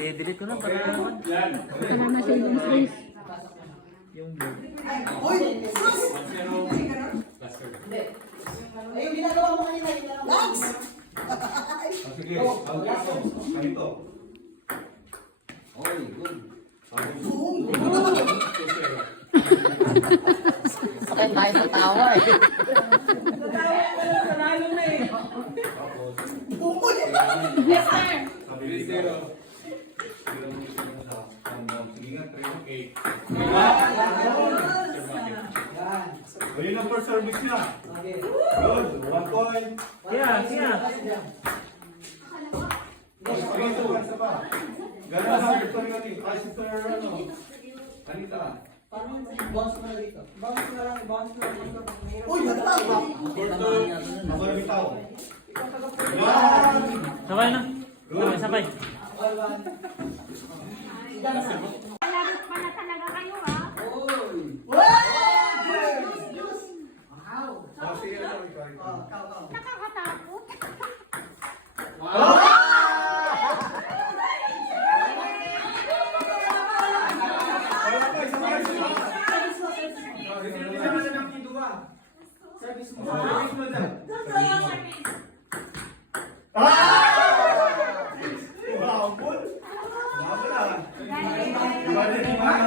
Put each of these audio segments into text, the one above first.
I-delete ko na para naman. Wala na siya yung space. Yung blue. Ayun, ginagawa mo kanina. Lax! Sige, ganito. Oy, good. Sakay tayo sa tawa eh. Nanalo na eh. Yes, sir. Sabi ni Zero. Sige nga, 3, 8. Ayun ang first service niya. Good, 1 point. Yeah. Isa pa. Gano'n na, ito rin natin. Ay, sister, ano? Anita. Parang bounce mo na dito. Bounce mo lang dito. Uy, nagtama! Porto, number bitaw. Sabay na. Sabay. Malagot pa na talaga kayo, ha? Oy. Oh, sige, ikaw. Nakakatakot. Service mo.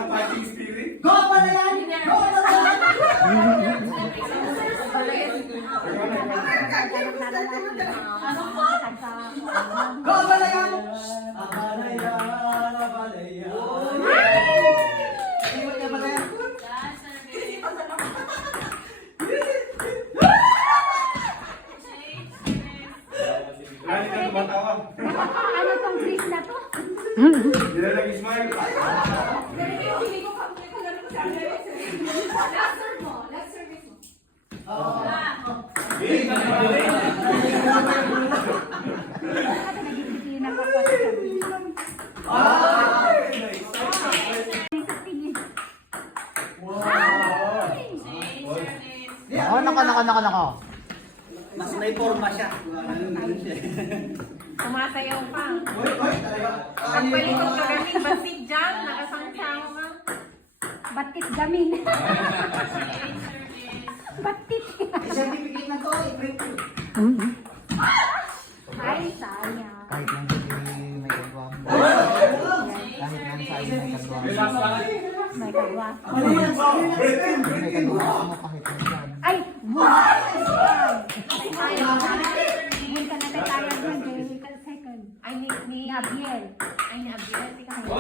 Fighting spirit. Go, Palayan! Go, Palayan! Go, Palayan! Abalayan. Iwan niya, Palayan. Lagi ka tumatawa. Ano tong quiz na to? Nilalag smile. Nagigitinan ka pa sa tingin. Naka. Mas may forma siya. Sumasayaw pa. Uy, talaga. Pagpalikot ka galing, basit dyan, nakasangsaw ka. Batit gamin. Batit. I-certificate na to, i-print ko. Ay, sayang. Kahit lang hindi may kagwa. Kahit lang sa iyo may kagwa. May kagwa. May kagwa mo kahit lang. Ay, buwan! Buwan ka na tayo doon. Dahil ka second. Ay, ni Gabriel. Ay, ni Abiel. Tika mo.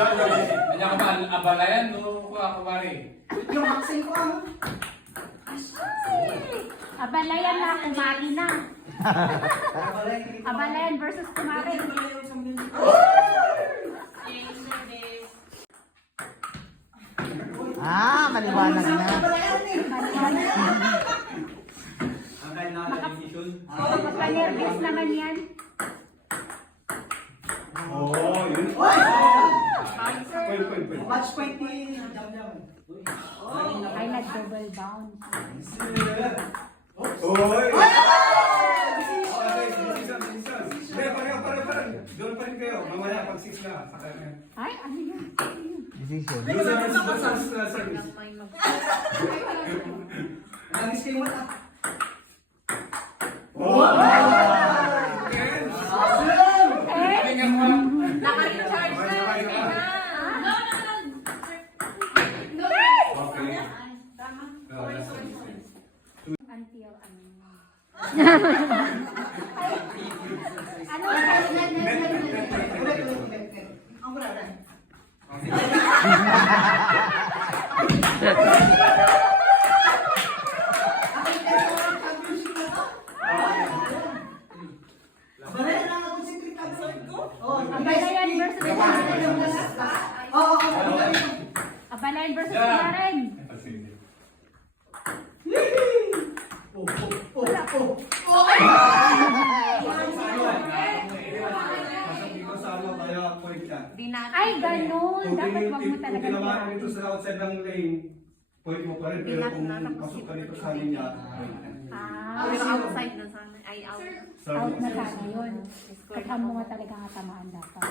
Kanya ka ba abalayan no ko ako bari. Yung vaccine ko ah. Abalayan na, kumari na. Abalayan versus kumari. Maliwanag na. Ang kailangan decision. Makanervous naman yan. Oh, yun. Pwede. Match point ni Jam-Jam. Ay, nag-double bounce. Oy! Hindi, pareho. Doon pa rin kayo. Mamaya pag 6 na. Saka na. Ay, ano yun? Decision. Doon sa service. Nangis kayo muna. Naka-recharge na. Until ano. Ang wala na. Balayan na ako si Trika. Abalayan versus kumaren. Abalayan versus kumaren. Dito sa ano, kaya point yan. Ay, ganun. Dapat wag mo Kung talaga tinamaan yan. dito sa outside ng lane, point mo pa rin. Pero kung pasok ka dito sa linya, point yan. Outside na sana. Ay, out. Out na sana yun. Katama mo talaga nga tamaan dapat.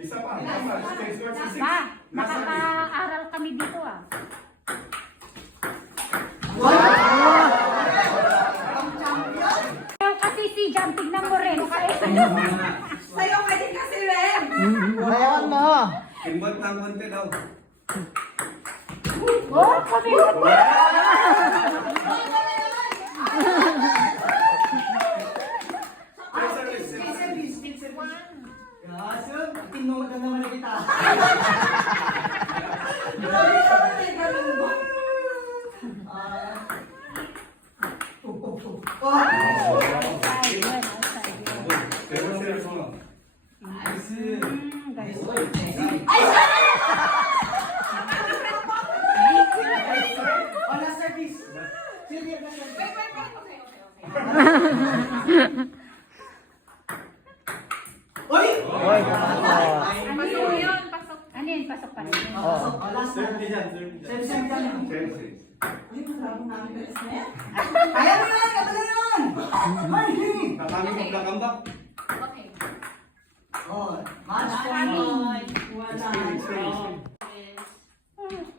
Isa pa. Stage guard si six. Pa, makaka-aral kami dito ah. Kasi si Jam, tignan mo rin. Sa'yo ka din kasi, Rem. Bayawan mo. Kimbot ng konti daw. Oh, kami mo pa! Kaso, tinunod na naman na kita. Outside yun, outside yun. Pero serious mo. Ganun. Wala service. Sige, Oy! Hoy, pumasok. Pasok yun, pasok. Ano yun? Pasok pa rin. Oh. Last na. Service dyan. Stage. Uy, maraming namin ka na yan. Kaya mo yan! Kabala yan! Ay! Kakami maglakambak. Oh, match point. Wala.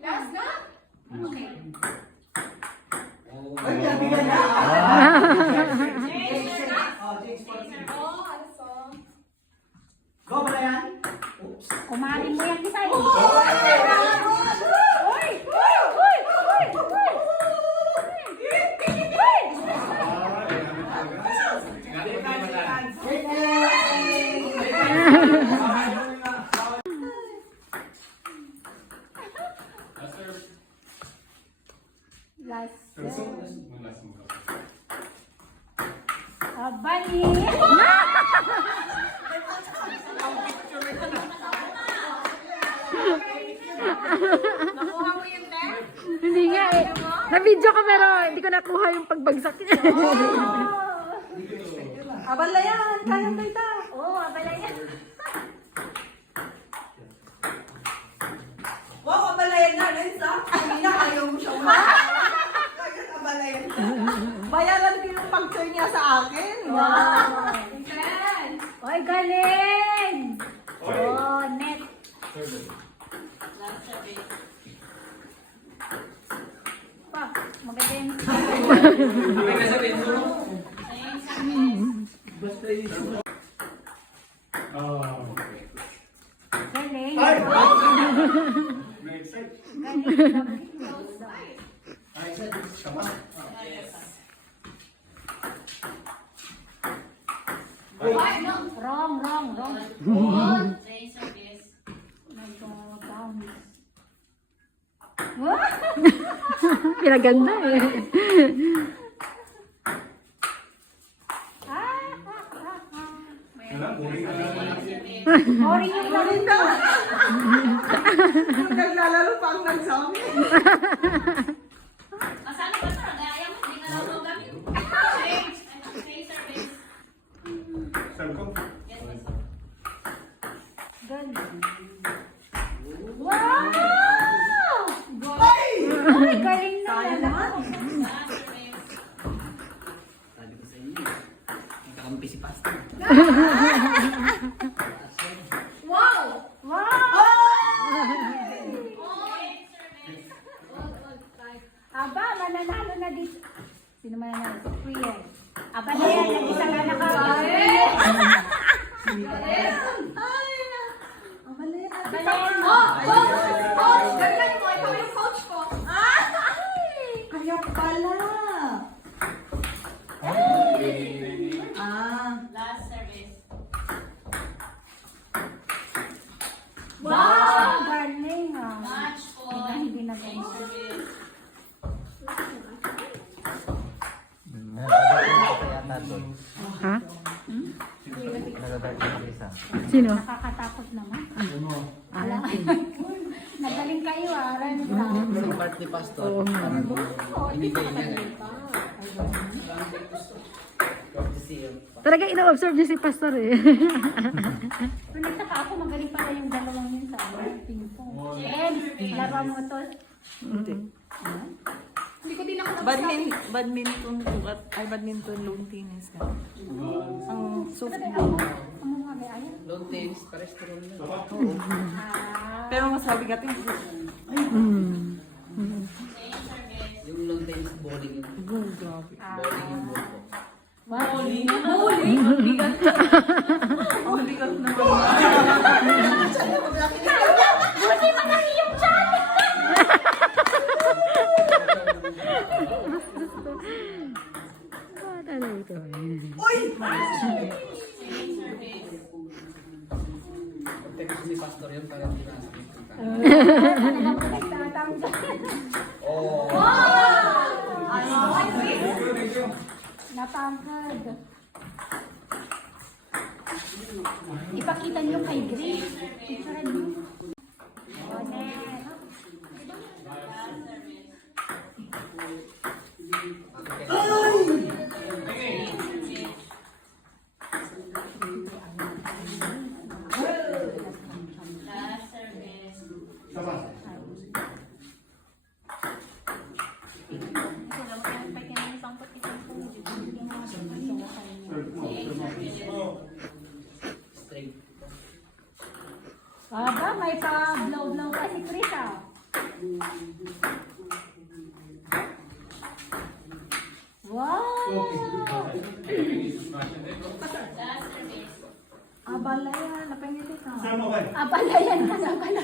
Last na? Okay. Ay, bigyan na. Oh, James Sporting. Go, pala yan? Oops. Kumain mo yan, Isay. Uy! Uy! Uy! Uy! Last. Bali! Nakuha mo yun, Te? Hindi nga eh. Na-video ko pero hindi ko nakuha yung pagbagsak niya. Abala yan. Kayang kita. Oo, abala yan. Wow, abalayan na, Renza. Kanina, ayaw mo siya una. Kaya abalayan na. Bayaran din yung pag-turn niya sa akin. Wow! Yes. Oy, galing! Oh, net. Pa, maganda yung... Galing. Next set. Galing. Wrong. Nag-down. Pinaganda eh. Wala, boring na lang. Boring yung Marin ka. Yung naglalaro pa ang nagsabi. Saan ko? galing. Wow! Ay, galing na. Sabi ko sa inyo, nakakampi si Pastor. Wow! Wow! Aba, mananalo na dito. Sino mananalo? Si Priya. Aba na yan, nag-isa na nakabalik. Abalayan mo. Coach! Ganyan mo. Ikaw yung coach ko. Kaya pala. Last service. Wow! Galing ah. Match Tingnan, hindi na ganito. Yata doon. Ha? Nagdadart yung isa. Sino? Nakakatakot naman. Wala. Nagaling kayo ah. Run lang. Yung part ni Pastor, parang binigay niya. 56 Talaga ina-observe niya si Pastor eh. Pero nagtaka ako, magaling pala yung dalawang yun sa ping-pong. James, laro mo to. Hindi. Hindi ko din ako Badminton, badminton, lawn tennis ka. Ang soft Sabi ball. ako, ang mga ayaw. Long tennis, pares ko rin lang. Pero mas mabigat yung Yung long tennis bowling yun. grabe. Bowling yung ball ko. Bowling? Bowling? Ang bigat. Ang bigat naman. Buti manahiyong siya! Ano ito? Pagtext si Pastor yun, parang hindi na Natangkad. Ipakita niyo kay Grace. Picturean niyo. Onet. straight. Aba, may pa-blow-blow pa si Chris ah. Wow! Abalayan, napangiti ka. Abalayan ka na pala.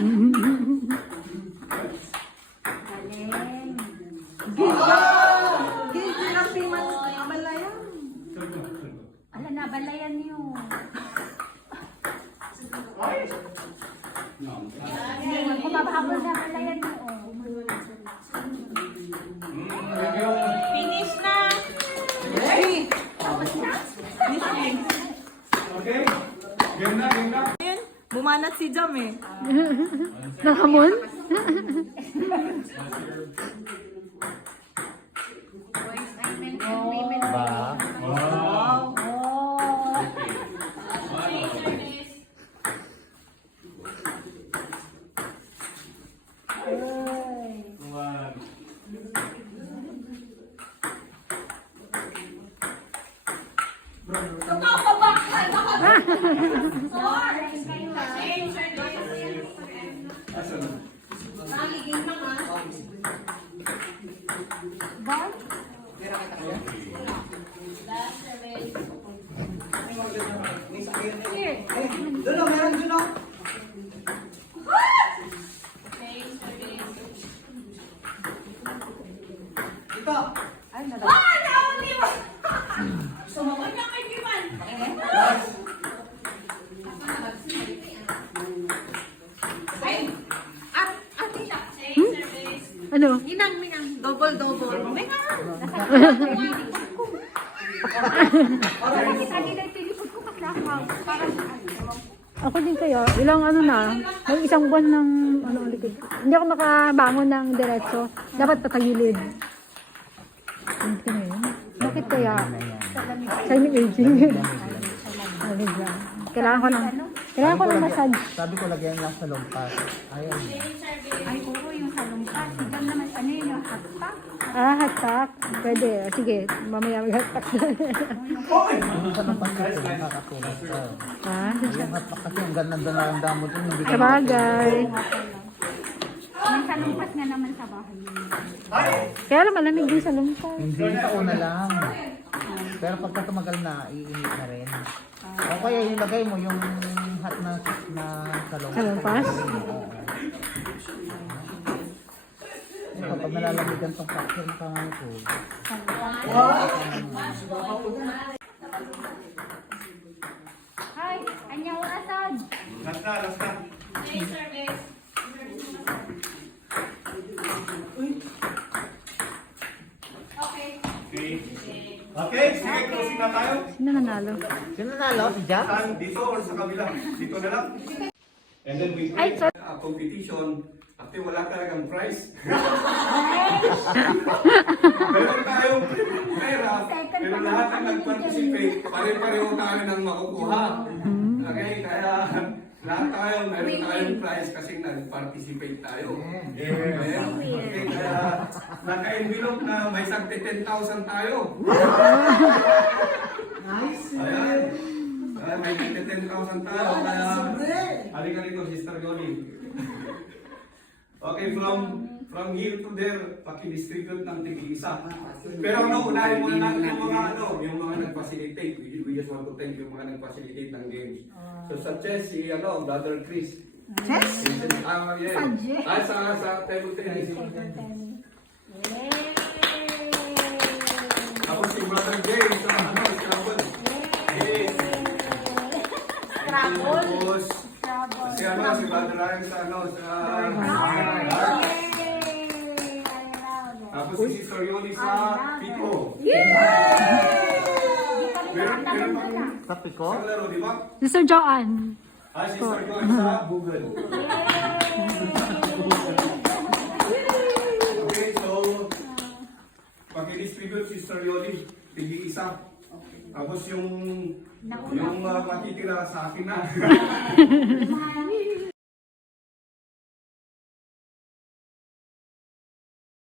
Galing. Gigi ang timan Amalayan. Ala, nabalayan niyo. Kung mabahabol na balayan niyo. Finish na! Hey! Tapos na. Okay? Game na, game na. Ayun, bumanat si Jam eh. Nahamon? Ba? Oh. Bye. Here. Doon o, meron doon o. Ito. Ay, nadala. Ano? Double. Kasi kanina yung tinipod ko kaklakaw. Parang Ako din kaya, ilang ano na, may isang buwan ng ano likod. Hindi ako makabangon ng diretso. Dapat patagilid. Hindi na yun. Bakit kaya? Sign aging. Sabi lang. Kailangan ko ng massage. Sabi ko lagyan lang sa lompas. Ayaw. ay oo, yung salumpas. Hanggang naman, ano yun, yung hotpack. Ah, hot pack. Pwede. Sige, mamaya mag-hot pack. Yung sa lompas kasi nakakatulog ka. Ah, Yung hatpak kasi ang ganda na ang damo dun. Hindi ka sabagay. May salumpas nga naman sa bahay. Kaya lang malamig din sa lumpas. Hindi sa una lang. Pero pagka tumagal na, iinit na rin. O kaya yung lagay mo yung hot na salong. Sa lumpas? Kapag nalalamigan tong cocktail ka nga ito. Hi, anyaw asad. Last na. Okay, sige, closing na tayo. Sino nanalo? Sino nanalo? Si Jack? Saan? Dito or sa kabila? Dito na lang. And then we Ay, create a competition Ate, wala talagang price. Meron tayong pera, pero lahat ang nag-participate, pare-pareho tayo ng makukuha. Okay, kaya lahat tayo, meron tayong prize kasi nag-participate tayo. Okay, kaya naka-envelope na may sagti 10,000 tayo. Nice. Ayan. May 10,000 tayo, kaya halika rito, Sister Yoli. Okay, from here to there, paki-distribute ng tig-isa. Pero unahin muna natin yung mga nag-facilitate. We just want to thank yung mga nag-facilitate ng games. So sa chess, si Brother Chris. Chess? Yeah. Sa table tennis. Tapos si Brother James, sa Scrabble. Tapos, si Brother Ryan sa tapos si Sister Yoli sa Pico. Meron Sa Pico? sa laro, di ba? Sister Joanne. Sister Yoli sa Google. Okay, so paki-distribute Sister Yoli, tig-isa. Tapos yung matitira sa akin na.